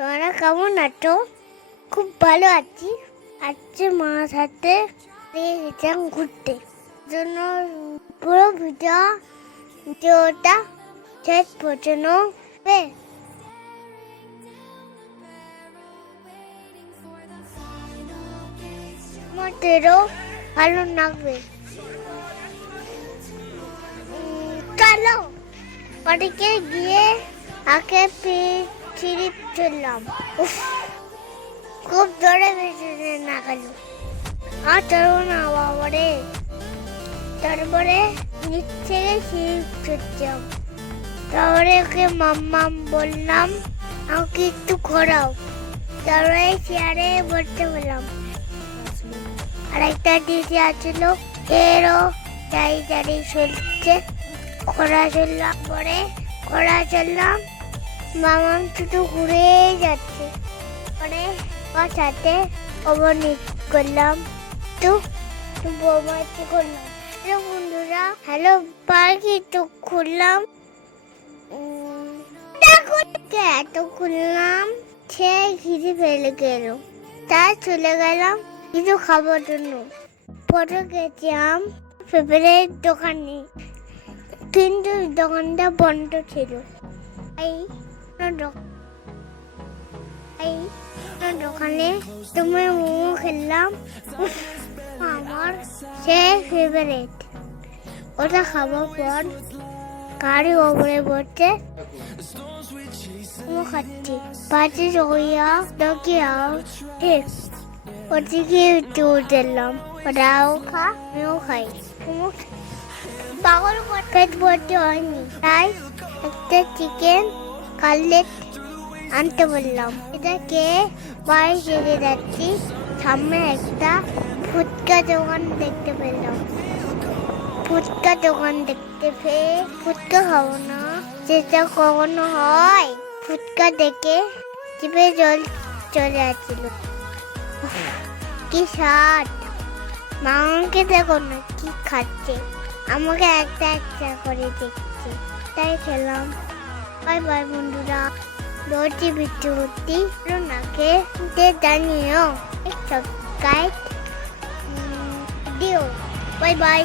তোমরা কেমন আছো? খুব ভালো আছি। আজকে মার সাথে গেছিলাম ঘুরতে জন্য পুরো ভিডিওটা শেষ পর্যন্ত আমাদেরও ভালো লাগবে। চলো বাড়িতে গিয়ে আগে ফিরে চললাম। খুব জোরে বেঁচে না গেল আর চলো না বাবারে। তারপরে নিচ থেকে সিঁড়ি চড়ছিলাম। তারপরে ওকে মাম্মাম বললাম আমাকে একটু ঘোরাও। তারপরে চেয়ারে বসতে বললাম। আর একটা দিদি আছিল এরও দাঁড়িয়ে চলছে। ঘোড়া চললাম পরে চললাম। মামাম শুধু ঘুরে যাচ্ছে। পরে ওর সাথে ওভারনিট করলাম। তো বৌমাটি করলাম। হ্যালো বন্ধুরা, হ্যালো পাখি তো খুললাম। এত খুললাম সে খিদে ফেলে গেল। তাই চলে গেলাম কিছু খাবার জন্য। পরে গেছিলাম ফেভারিট দোকানে, কিন্তু দোকানটা বন্ধ ছিল। দোকানে তুমি মোমো খেলাম। আমার সে ফেভারিট। ওটা খাবার পর গাড়ি ওপরে বসে মোমো খাচ্ছি। পাশে চড়িয়া দেখিয়াও ঠিক ওদিকে দিলাম। ওরাও আমিও খাই। পাগল পেট ভর্তি হয়নি, তাই একটা চিকেন কাটলেট আনতে বললাম। এটাকে বাড়ি চলে যাচ্ছি। সামনে একটা ফুচকা দোকান দেখতে পেলাম। ফুচকা দোকান দেখতে পেয়ে ফুচকা খাবো না, যেটা কখনো হয়। ফুচকা দেখে জিভে জল চলে আসছিল। কি স্বাদ! মামাকে দেখো না কি খাচ্ছে, আমাকে একটা করে দেখছে, তাই খেলাম। বাই বাই বন্ধুরা। রোজই ভিডিওটি নাকে জানিও সাবস্ক্রাইব দিও। Bye bye.